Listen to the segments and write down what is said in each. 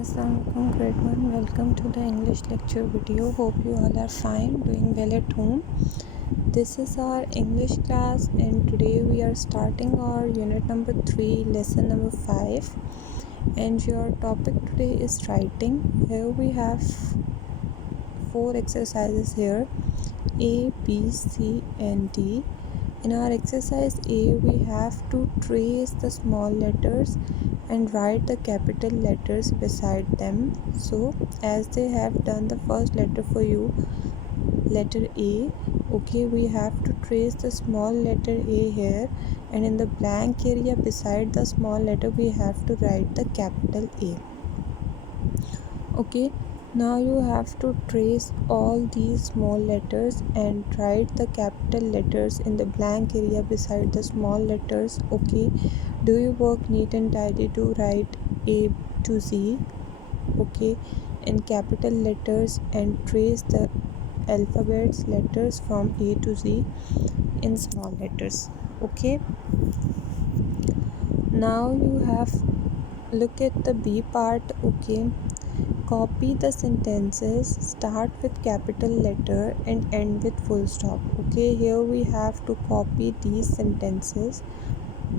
Assalamualaikum grade 1, welcome to the English lecture video. Hope you all are fine, doing well at home. This is our English class and today we are starting our unit number 3, lesson number 5, and your topic today is writing. Here we have 4 exercises here, A, B, C and D. In our exercise A, we have to trace the small letters and write the capital letters beside them. So as they have done the first letter for you, letter A, okay, we have to trace the small letter A here, and in the blank area beside the small letter we have to write the capital A. Okay, now you have to trace all these small letters and write the capital letters in the blank area beside the small letters. Okay, do you work neat and tidy to write A to Z, okay, in capital letters, and trace the alphabets letters from A to Z in small letters. Okay, now you have look at the B part. Okay, copy the sentences, start with capital letter and end with full stop. Okay, here we have to copy these sentences.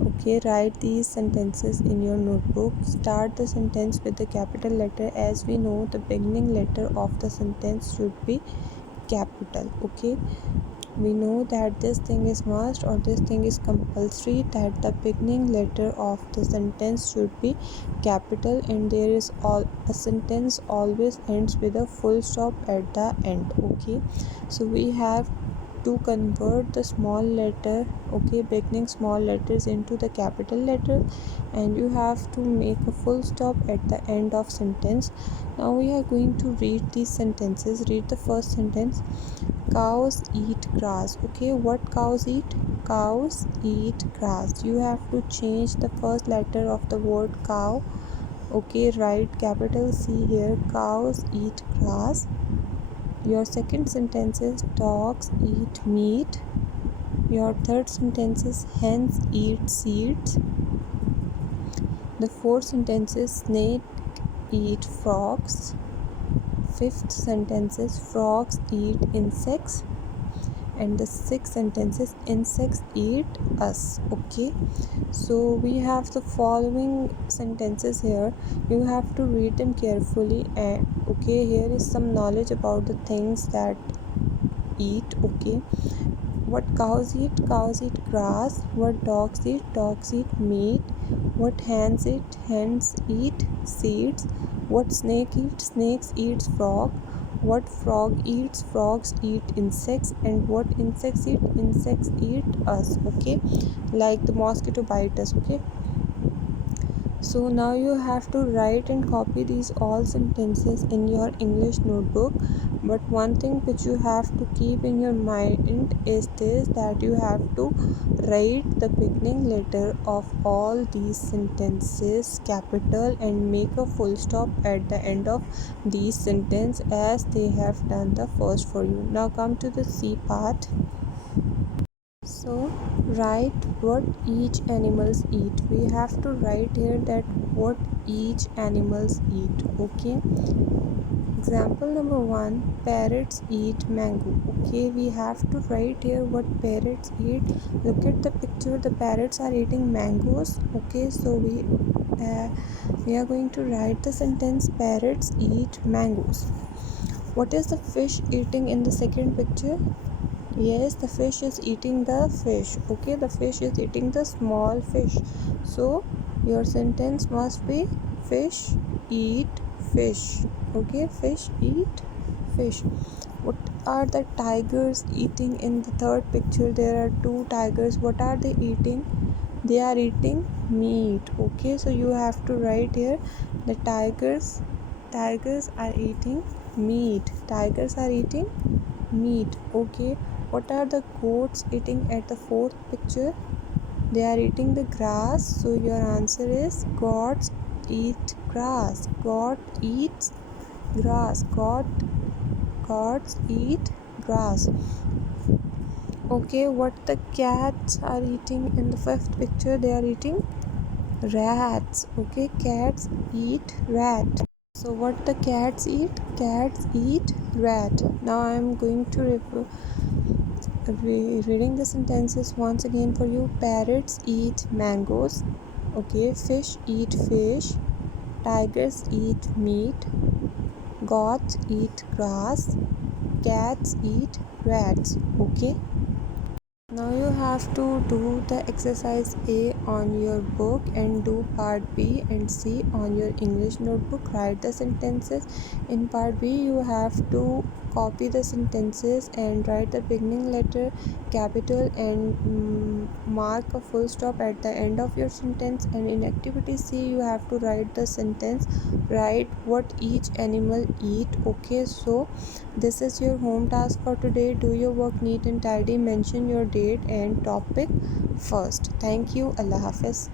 Okay, write these sentences in your notebook. Start the sentence with the capital letter. As we know, the beginning letter of the sentence should be capital. Okay, we know that this thing is must or this thing is compulsory, that the beginning letter of the sentence should be capital, and there is a sentence always ends with a full stop at the end. Okay, so we have to convert the small letter, okay, beginning small letters into the capital letter, and you have to make a full stop at the end of sentence. Now we are going to read these sentences. Read the first sentence. Cows eat grass. Okay, what cows eat? Cows eat grass. You have to change the first letter of the word cow. Okay, write capital C here. Cows eat grass. Your second sentence is dogs eat meat. Your third sentence is hens eat seeds. The fourth sentence is snake eat frogs. Fifth sentence is frogs eat insects. And the sixth sentence is insects eat us. Okay, so we have the following sentences here. You have to read them carefully, and okay, here is some knowledge about the things that eat. Okay, what cows eat? Cows eat grass. What dogs eat? Dogs eat meat. What hens eat? Hens eat seeds. What snake eats? Snakes eat frog. What frog eats? Frogs eat insects. And what insects eat? Insects eat us. Okay, like the mosquito bite us. Okay, so now you have to write and copy these all sentences in your English notebook. But one thing which you have to keep in your mind is this, that you have to write the beginning letter of all these sentences capital and make a full stop at the end of these sentence as they have done the first for you. Now come to the C part. So write what each animals eat. We have to write here that what each animals eat. Okay, example number 1, parrots eat mango. Okay, we have to write here what parrots eat. Look at the picture, the parrots are eating mangoes. Okay, so we are going to write the sentence parrots eat mangoes. What is the fish eating in the second picture? Yes, the fish is eating the fish. Okay, the fish is eating the small fish. So your sentence must be fish eat fish. Okay, fish eat fish. What are the tigers eating in the third picture? There are 2 tigers. What are they eating? They are eating meat. Okay, so you have to write here the tigers are eating meat. Tigers are eating meat. Okay, what are the goats eating at the fourth picture? They are eating the grass. So your answer is goats eat grass. God eats grass. Gods eat grass. Okay, what the cats are eating in the fifth picture? They are eating rats. Okay, cats eat rat. So what the cats eat? Cats eat rat. Now I am going to reading the sentences once again for you. Parrots eat mangoes. Okay, fish eat fish. Tigers eat meat. Goats eat grass. Cats eat rats. Okay. Now you have to do the exercise A on your book and do part B and C on your English notebook. Write the sentences. In part B you have to copy the sentences and write the beginning letter capital and mark a full stop at the end of your sentence. And in activity C you have to write the sentence, write what each animal eat. Okay, so this is your home task for today. Do your work neat and tidy. Mention your date and topic first. Thank you. Allah Hafiz.